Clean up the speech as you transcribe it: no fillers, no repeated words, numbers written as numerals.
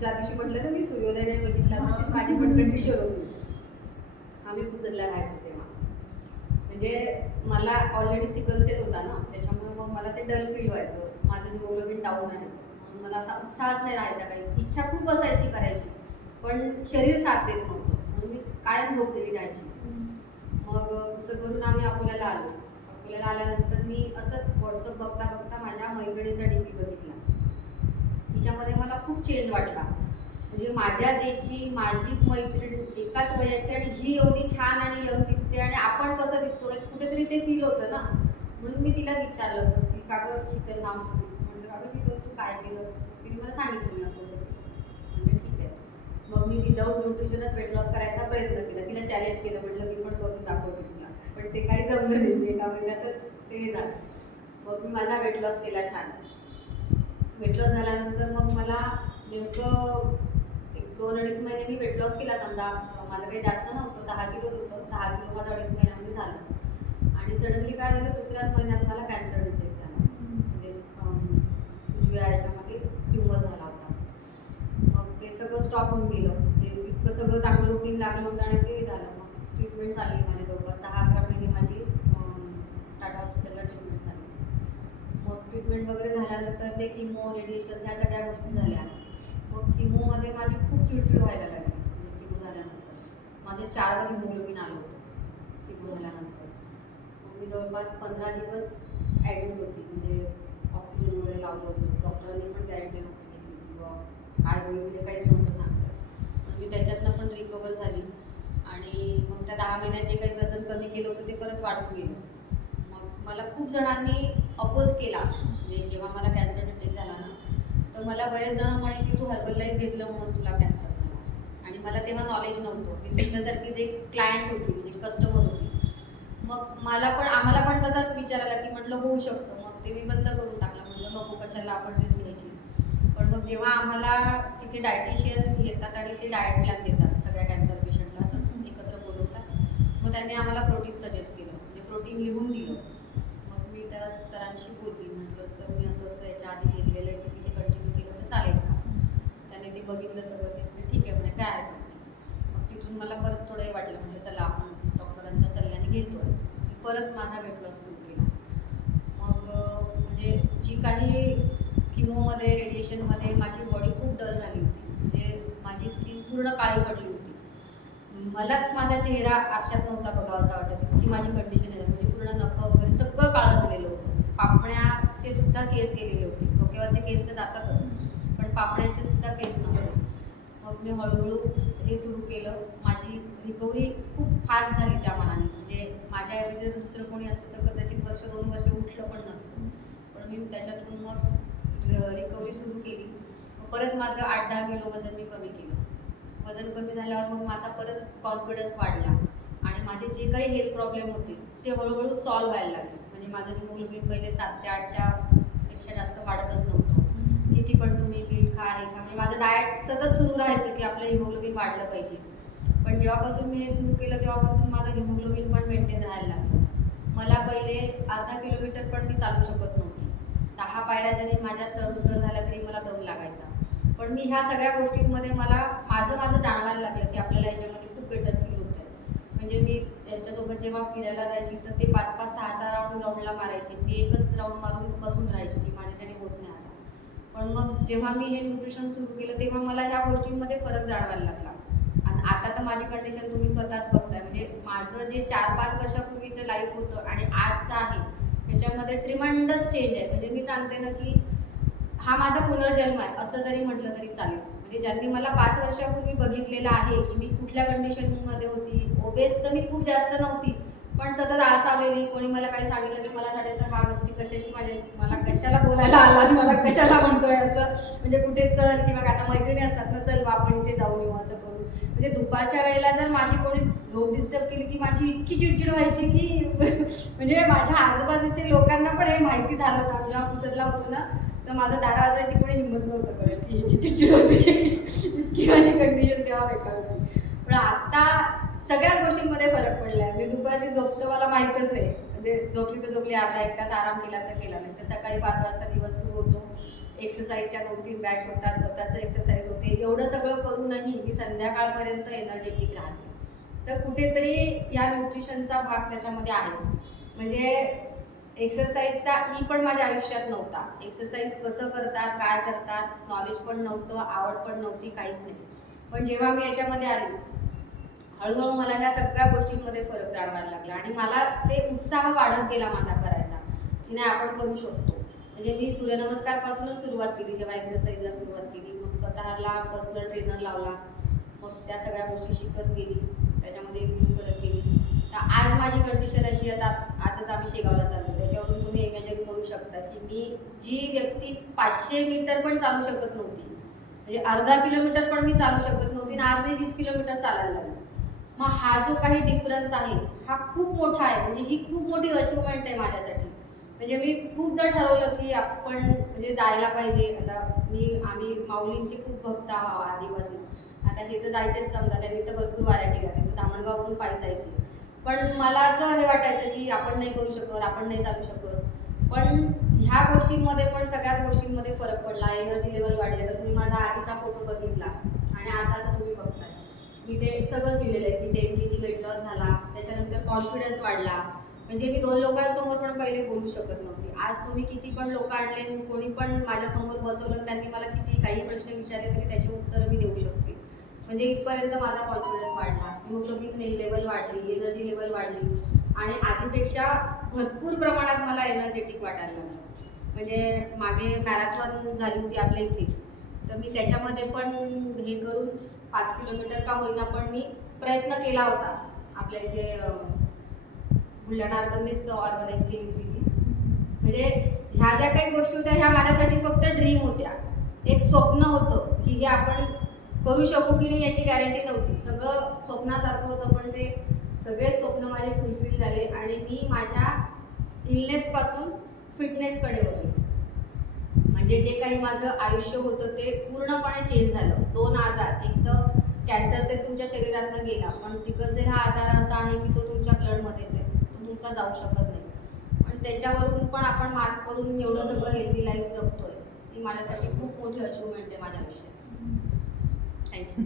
त्या दिवशी म्हटलं ना मी सूर्योदय नाही बघितला, तशीच माझी पण कंडिशन होती. आम्ही पुसदला राहायचो तेव्हा. म्हणजे मला ऑलरेडी सिकल सेल होता ना, त्याच्यामुळे मग मला ते डल फील व्हायचं, माझं हिमोग्लोबिन डाऊन राहायचं. म्हणून मला असा उत्साहच नाही राहायचा, काही इच्छा खूप असायची करायची, पण शरीर साथ देत नव्हतं, म्हणून मी कायम झोपलेली राहायची. मग पुसदवरून आम्ही अकोल्याला आलो. अकोल्याला आल्यानंतर मी असंच व्हॉट्सअप बघता बघता माझ्या मैत्रिणीचा डीपी बघितला. तिच्यामध्ये मला खूप चेंज वाटला. म्हणजे माझ्याच एजची माझीच मैत्रीण, एकाच वयाची, आणि ही एवढी छान आणि यंग दिसते, आणि आपण कसं दिसतो कुठेतरी ते फील होतं ना. म्हणून मी तिला विचारलं असं की कागं शीतल नाव होतीस, म्हटलं कागं शीतल तू काय केलं. तिने मला सांगितलं असं असं म्हणजे ठीक आहे. मग मी विदाऊट न्यूट्रिशनच वेट लॉस करायचा प्रयत्न केला, तिला चॅलेंज केलं, म्हटलं मी पण करून दाखवते तुला. पण ते काही जमलं नाही, मी एका महिन्यातच ते झालं. मग मी माझा वेट लॉस केला छान. वेट लॉस झाल्यानंतर मग मला नेमकं 2-2.5 महिने मी वेट लॉस केला. समजा माझं काही जास्त नव्हतं, 10 किलोच होतं. 10 किलो माझं 2.5 महिन्यामध्ये झालं. आणि सडनली काय झालं, दुसऱ्याच महिन्यात मला कॅन्सर डिटेक्ट झाला. म्हणजे उजव्या याच्यामध्ये ट्यूमर झाला होता. मग ते सगळं स्टॉप होऊन गेलं. म्हणजे इतकं सगळं चांगलं रुटीन लागलं होतं आणि ते झालं. मग ट्रीटमेंट चालली माझी जवळपास 10-11 महिने माझी टाटा हॉस्पिटलला ट्रीटमेंट झाली. मग ट्रीटमेंट वगैरे झाल्यानंतर ते किमो, रेडिएशन ह्या सगळ्या गोष्टी झाल्या. मग किमोमध्ये माझी खूप चिडचिड व्हायला लागली. म्हणजे किमो झाल्यानंतर माझे 4वर हिमोग्लोबिन आलं होतं किमो झाल्यानंतर. मग मी जवळपास 15 दिवस ॲडमिट होती. म्हणजे ऑक्सिजन वगैरे लावलं होतं. डॉक्टरांनी पण गॅरंटी नव्हती घेतली किंवा काय होईल म्हणजे काहीच नव्हतं सांगलं. पण मी त्याच्यातनं पण रिकवर झाली. आणि मग त्या 10 महिन्यात जे काही वजन कमी केलं होतं ते परत वाढून गेलं. मग मला खूप जणांनी अपोज केला. म्हणजे जेव्हा मला कॅन्सर डिटेक्ट झाला ना, तर मला बरेच जण म्हणे की तू हर्बल लाईफ घेतलं म्हणून तुला कॅन्सर झाला. आणि मला तेव्हा नॉलेज नव्हतं. मी तुमच्यासारखीच एक क्लायंट होती, म्हणजे कस्टमर होती. मग आम्हाला पण तसाच विचार आला की म्हटलं होऊ शकतं. मग ते मी बंद करून टाकलं. म्हटलं नको, कशाला आपण रिस्क घ्यायची. पण मग जेव्हा आम्हाला तिथे डायटिशियन येतात आणि ते डाएट प्लॅन देतात सगळ्या कॅन्सर पेशंटला, असंच एकत्र बोलवतात. मग त्यांनी आम्हाला प्रोटीन सजेस्ट केलं, म्हणजे प्रोटीन लिहून दिलं. मग मी त्या सरांशी बोलली, म्हटलं सर मी असं असं याच्या आधी घेतलेलं आहे, की मी ते कंटिन्यू केलं तर चालेल का. त्याने ते बघितलं सगळं, ते म्हणजे ठीक आहे म्हणे, काय आहे म्हणे. मग तिथून मला परत थोडं हे वाटलं, म्हटलं चला आपण डॉक्टरांच्या सल्ल्याने घेतो आहे. मी परत माझा वेट लॉस सुरू केला. मग म्हणजे जी काही किमोमध्ये, रेडिएशनमध्ये माझी बॉडी खूप डल झाली होती. म्हणजे माझी स्किन पूर्ण काळी पडली होती. मलाच माझा चेहरा आरशात नव्हता बघावासा वाटत, इतकी माझी कंडिशन आहे. म्हणजे पूर्ण नखं वगैरे सगळं काळं झालेलं होतं. पापण्याचे सुद्धा केस गेलेले होते. डोक्यावरचे केस तर जातातच, पण पापण्यांचे सुद्धा केस नव्हते. मग मी हळूहळू हे सुरू केलं. माझी रिकव्हरी खूप फास्ट झाली त्या मानाने. म्हणजे माझ्याऐवजी जर दुसरं कोणी असतं तर कदाचित 1-2 वर्ष उठलं पण नसतं. पण मी त्याच्यातून मग रिकव्हरी सुरू केली. परत माझं 8-10 किलो वजन मी कमी केलं. वजन कमी झाल्यावर मग माझा परत कॉन्फिडन्स वाढला. आणि माझे जे काही हेल्थ प्रॉब्लेम होते ते हळूहळू सॉल्व्ह व्हायला लागले. म्हणजे माझं हिमोग्लोबिन पहिले 7 ते 8च्या पेक्षा जास्त वाढतच नव्हतं. किती पण तुम्ही बीट खा, हे खा, म्हणजे माझं डाएट सतत सुरू राहायचं की आपलं हिमोग्लोबिन वाढलं पाहिजे. पण जेव्हापासून मी हे सुरू केलं तेव्हापासून माझं हिमोग्लोबिन पण मेंटेन राहायला लागलं. मला पहिले अर्धा किलोमीटर पण मी चालू शकत नव्हती. 10 पायऱ्या जरी माझ्या चढ उतर झाल्या तरी मला दम लागायचा. पण मी ह्या सगळ्या गोष्टींमध्ये मला माझं जाणवायला लागलं की आपल्याला याच्यामध्ये खूप बेटर फील होत आहे. म्हणजे मी त्यांच्यासोबत जेव्हा फिरायला जायची तर ते 5-5, 6-6 राऊंडला मारायचे. मी एकच राऊंड मारून बसून राहायची की माझ्याच्याने होत नाही आता. पण मग जेव्हा मी हे न्यूट्रिशन सुरू केलं तेव्हा मला ह्या गोष्टींमध्ये फरक जाणवायला लागला. आणि आता तर माझी कंडिशन तुम्ही स्वतःच बघताय. म्हणजे माझं जे 4-5 वर्षापूर्वीचं लाईफ होतं आणि आजचं आहे त्याच्यामध्ये ट्रिमंडस चेंज आहे. म्हणजे मी सांगते ना की हा माझा पुनर्जन्म आहे असं जरी म्हटलं तरी चालेल. म्हणजे ज्यांनी मला 5 वर्षापूर्वी बघितलेलं आहे की मी कुठल्या कंडिशनमध्ये होती. ओबेस तर मी खूप जास्त नव्हती, पण सतत आळसावलेली. कोणी मला काही सांगितलं की मला साडेचं हा व्यक्ती कशाशी मला कशाला बोलायला आला, मला कशाला म्हणतोय असं. म्हणजे कुठे चल किंवा आता मैत्रिणी असतात ना, चल आपण इथे जाऊन येऊ असं करू. म्हणजे दुपारच्या वेळेला जर माझी कोणी झोप डिस्टर्ब केली की माझी इतकी चिडचिड व्हायची की म्हणजे माझ्या आजूबाजूच्या लोकांना पण हे माहिती झालं होतं. आम्ही जेव्हा पुसदला होतो ना तर माझं दारा वाजवायची कोणी हिंमत नव्हतं करत की हिची चिडचिड होती. इतकी माझी कंडिशन तेव्हा बेकार होती. पण आता सगळ्याच गोष्टींमध्ये फरक पडला आहे. म्हणजे दुपारची झोप तर मला माहीतच नाही. म्हणजे झोपली तर झोपली, अर्धा 1 तास आराम केला तर केला, नाही तर सकाळी 5 वाजता दिवस सुरू होतो. एक्सरसाइजच्या 2-3 बॅच होतात, स्वतःचं एक्सरसाइज होते, एवढं सगळं करूनही मी संध्याकाळपर्यंत एनर्जेटिक राहते. तर कुठेतरी या न्यूट्रिशनचा भाग त्याच्यामध्ये आहेच. म्हणजे एक्सरसाइजचा ही पण माझ्या आयुष्यात नव्हता. एक्सरसाइज कसं करतात, काय करतात, नॉलेज पण नव्हतं, आवड पण नव्हती, काहीच नाही. पण जेव्हा मी याच्यामध्ये आली, हळूहळू मला ह्या सगळ्या गोष्टींमध्ये फरक जाणवायला लागला आणि मला ते उत्साह वाढत गेला माझा करायचा, की नाही आपण करू शकतो. म्हणजे मी सूर्यनमस्कारपासूनच सुरुवात केली, जेव्हा एक्सरसाइजला सुरुवात केली. मग स्वतःला पर्सनल ट्रेनर लावला, मग त्या सगळ्या गोष्टी शिकत गेली, त्याच्यामध्ये इम्प्रूव्ह करत गेली. तर आज माझी कंडिशन अशी, आता आजच आम्ही शेगावला चाललो, त्याच्यावरून तुम्ही इमॅजिन करू शकता की मी जी व्यक्ती 500 मीटर पण चालू शकत नव्हती, म्हणजे अर्धा किलोमीटर पण मी चालू शकत नव्हती, आणि आज मी 20 किलोमीटर चालायला लागली. मग हा जो काही डिफरन्स आहे हा खूप मोठा आहे. म्हणजे ही खूप मोठी अचिव्हमेंट आहे माझ्यासाठी. म्हणजे मी खूपदा ठरवलं की आपण म्हणजे जायला पाहिजे. आता आम्ही माऊलींचे खूप भक्त आहोत आधीपासून. आता हे तर जायचेच, समजा त्यांनी तर भरपूर वाऱ्या केल्या, ते तर दामणगाववरून पायी जायचे. पण मला असं हे वाटायचं की आपण नाही करू शकत, आपण नाही चालू शकत. पण ह्या गोष्टींमध्ये पण सगळ्याच गोष्टींमध्ये फरक पडला. एनर्जी लेवल वाढले. तर तुम्ही माझा आधीचा फोटो बघितला आणि आताचा तुम्ही बघताय, मी ते सगळंच दिलेलं आहे की 10 kg वेट लॉस झाला, त्याच्यानंतर कॉन्फिडन्स वाढला. म्हणजे मी 2 लोकांसमोर पण पहिले बोलू शकत नव्हते. आज तुम्ही किती पण लोक आणले, कोणी पण माझ्यासमोर बसवलं, त्यांनी मला किती काही प्रश्न विचारले तरी त्याची उत्तरं मी देऊ शकते. म्हणजे इथपर्यंत माझा कॉन्फिडन्स वाढला, हिमोग्लोबिन लेवल वाढली, एनर्जी लेवल वाढली, आणि आधीपेक्षा भरपूर प्रमाणात मला एनर्जेटिक वाटायला लागलं. म्हणजे मागे मॅरेथॉन झाली होती आपल्या इथे, तर मी त्याच्यामध्ये पण हे करून 5 किलोमीटर का होईना पण मी प्रयत्न केला होता. आपल्या इथे बुलढाणा अर्बननेच ऑर्गनाईज केली होती ती. म्हणजे ह्या ज्या काही गोष्टी होत्या ह्या माझ्यासाठी फक्त ड्रीम होत्या, एक स्वप्न होतं की हे आपण करू शकू की नाही याची गॅरंटी नव्हती. सगळं स्वप्नासारखं होतं, पण ते सगळे स्वप्न माझे फुलफिल झाले आणि मी माझ्या इलनेसपासून फिटनेसकडे वळले. म्हणजे जे काही माझं आयुष्य होतं ते पूर्णपणे चेंज झालं. 2 आजार, एक तर कॅन्सर ते तुमच्या शरीरातनं गेला, पण सिकल सेल हा आजार असा आहे की तो तुमच्या ब्लडमध्येच आहे, तो तुमचा जाऊ शकत नाही. पण त्याच्यावरून पण आपण मात करून एवढं सगळं हेल्दी लाईफ जगतोय, ही माझ्यासाठी खूप मोठी अचिव्हमेंट आहे माझ्या आयुष्यात. थँक्यू.